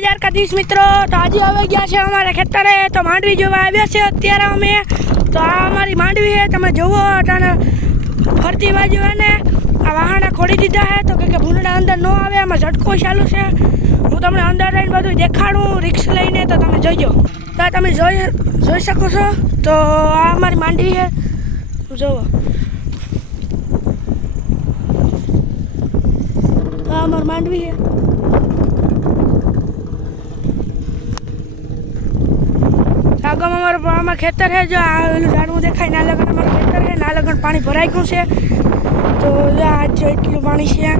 દ્વારકાધીશ મિત્રો, તો આજે હવે ગયા છે અમારા ખેતરે તો માંડવી જોવા આવ્યા છે અત્યારે અમે. તો આ અમારી માંડવી છે, તમે જુઓ અટાણે ફરતી બાજુ એને આ વાહણા ખોડી દીધા છે. તો કે ભૂંડા અંદર ન આવે, એમાં ઝટકો ચાલુ છે. હું તમને અંદર રહીને બધું દેખાડું રિક્સ લઈને, તો તમે જોજો. તો તમે જોઈ શકો છો. તો આ અમારી માંડવી છે, જુઓ. તો આ અમારી માંડવી છે. આગળ અમારું ખેતર છે, જો આ ઝાડવું દેખાય ના લગન અમારું ખેતર છે. ના લગન પાણી ભરાઈ ગયું છે. તો આ જો એટલું પાણી છે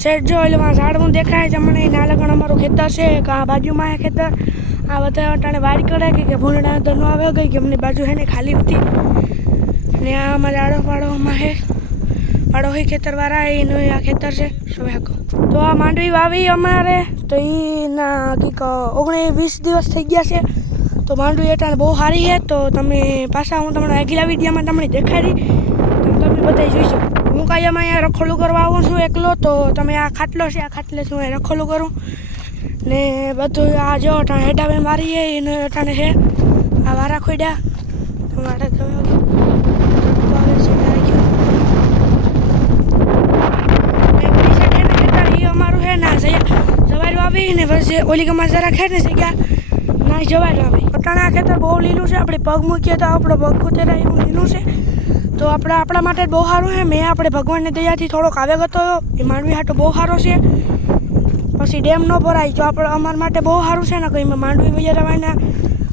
શેઠ, જો એટલે ઝાડવું દેખાય છે મને. ના લગન અમારું ખેતર છે, આ બાજુમાં છે ખેતર. આ બધા અટાણે વાડ કરે કે ભૂંડા અંદર ન આવે ગઈ કે અમની બાજુ છે ને ખાલી હતી. ને આ અમારે આડોપાડોમાં છે, પાડોહી ખેતરવાળા એનું આ ખેતર છે. શું હાકો તો આ માંડવી વાવી અમારે, તો એના કંઈક 19-20 દિવસ થઈ ગયા છે. તો માંડવી અટાણે બહુ સારી છે. તો તમે પાછા હું તમને આગલા વિડીયોમાં તમને દેખાડી, તો તમે બધા જોઈશો. હું કાંઈ અહીંયા રખોલું કરવા આવું છું એકલો. તો તમે આ ખાટલો છે, આ ખાટલે હું અહીં રખોલું કરું ને બધું. આ જો અટાણે હેડાવે મારીએ એને અટાણે છે આ વારા ખોડ્યા તમારે તો અમારું છે ને જવારું આવી ને પછી ઓલી ગમાં જરા ખાય ને જગ્યા ના જવારું આવે. અટાણે આ ખેતર બહુ લીલું છે. આપણે પગ મૂકીએ તો આપણો પગ કૂતેરા એવું લીલું છે. તો આપણા માટે બહુ સારું છે. મેં આપણે ભગવાનની દયાથી થોડોક આવે ગયો. એ માંડવી હાટો બહુ સારો છે. પછી ડેમ ન ભરાય તો આપણે અમારા માટે બહુ સારું છે ને. કંઈ માંડવી વૈયાના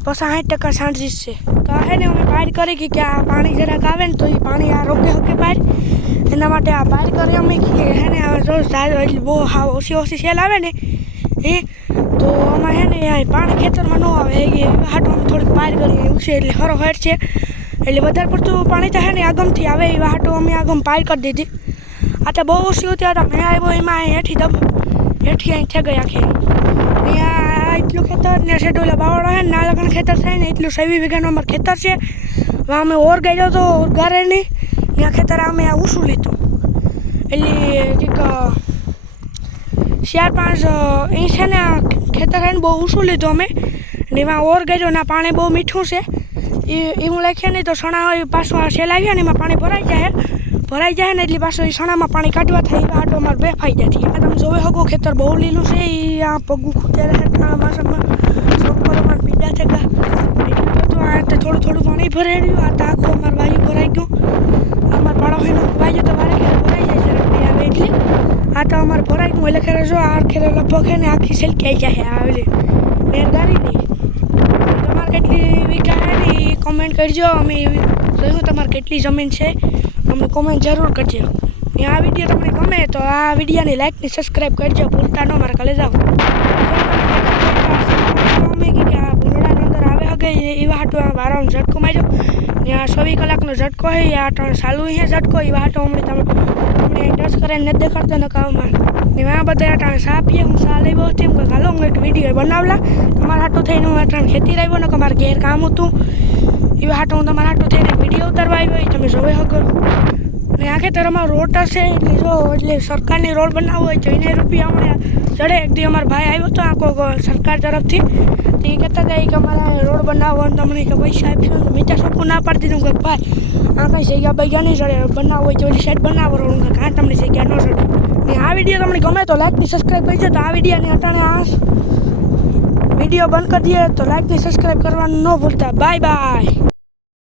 પછી 60% ચાન્સીસ છે. તો આ છે ને અમે બહાર કરી કે આ પાણી જરાક આવે ને તો એ પાણી આ રોકે હકે બહાર, એના માટે આ બહાર કરી અમે હે ને જો એટલે બહુ ઓછી સેલ આવે ને તો આમાં હે ને પાણી ખેતરમાં ન આવે એ હાટું અમે થોડીક બહાર કરીએ એવું છે. એટલે ખરો હેઠ છે એટલે વધારે પડતું પાણી તો હે ને આગમથી આવે એ હાટું અમે આગમ બહાર કરી દીધી. આ તો બહુ ઓછી હતી. હતા મેં આવ્યો એમાં હેઠી અહીં થઈ ગઈ આખી. ને આ એટલું ખેતર ને શેડોલા બાવળો છે ને ના લગન ખેતર થાય ને એટલું 26 વીઘાનું અમારું ખેતર છે. અમે ઓર ગાડ્યો હતો ગારે નહીં ને આ ખેતર અમે આ ઊંચું લીધું. એટલે કંઈક 4-5 ઇંચ છે ને આ ખેતર છે ને બહુ ઊંચું લીધું અમે. ને એમાં ઓર ગાડ્યો ના પાણી બહુ મીઠું છે. એ હું લખીએ નહીં તો સણા હોય પાછું આ સેલ આવ્યા ને એમાં પાણી ભરાઈ જાય ને એટલે પાછું એ સણામાં પાણી કાઢવા થાય. એ આટો અમારે 2 ફાયદા થયા. આ તમે જોવે હગો ખેતર બહુ લીલું છે. એ આ પગું ખૂટ્યા રહે માસમાં છોકરો અમારે પીડા છે એટલું બધું. આ તો થોડું પાણી ભરાઈ રહ્યું. આ તો આખું અમારું વાયુ ભરાઈ ગયું. અમારે પાડોશીનું વાયુ તો વારે ખેર ભરાઈ જાય છે રકડી આવે એટલે. આ તો અમારે ભરાઈ ગયું એટલે ખેર જો આ ખેર લગભગ છે ને આખી સેલકી જાય આવેલી નેરગારી નહીં. તમારે કેટલી વીઘા છે ને એ કોમેન્ટ કરજો. અમે જોયું તમારે કેટલી જમીન છે અમને કોમેન્ટ જરૂર કરજો. ને આ વિડીયો તમને ગમે તો આ વિડીયોની લાઈક ને સબસ્ક્રાઈબ કરજો ભૂલતા ન. મારા કાલે જાઓ અમે કે આ ભૂંડાની અંદર આવે હગે એવા હાટો આ વારાનો ઝટકો માર્યો ને આ 24 કલાકનો ઝટકો છે. આ ત્રણ ચાલુ છે ઝટકો એવા હાટો હમણાં ટચ કરીને નથી દેખાડતો ને કામમાં. ને આ બધા અટાણે સા પીએ. હું સા લેવો હતી એમ કે હાલો હું એક વિડીયો બનાવલા તમારા હાટું થઈને. હું અટાણે ખેતી રહ્યો ને કે મારે ઘેર કામ હતું એવા હાટું હું તમારા હાટું થઈને વિડીયો ઉતારવા આવ્યો. તમે જોવે હગો ને આ ખેતર અમારો રોડ છે એટલે જો એટલે સરકારની રોડ બનાવવો હોય તો એને રૂપિયા હમણાં ચડે. એક દી અમારા ભાઈ આવ્યો હતો આ કોઈ સરકાર તરફથી તો એ કહેતા હતા કે અમારા રોડ બનાવવાનો તમને કે પૈસા આપશો. તો મીઠા ચોખ્ખું ના પાડી દીધું કે ભાઈ આ કંઈ જગ્યા બગ્યા નહીં ચડે. બનાવવો હોય તો ઓલી સાઈડ બનાવો રોડ કે કાં તમને જગ્યા ન ચડે. ને આ વિડીયો તમને ગમે તો લાઈક ને સબસ્ક્રાઈબ કરજો. તો આ વિડીયોને અટાણે આ વિડીયો બંધ કરી દઈએ તો લાઈક ને સબસ્ક્રાઈબ કરવાનું ન ભૂલતા. Bye bye.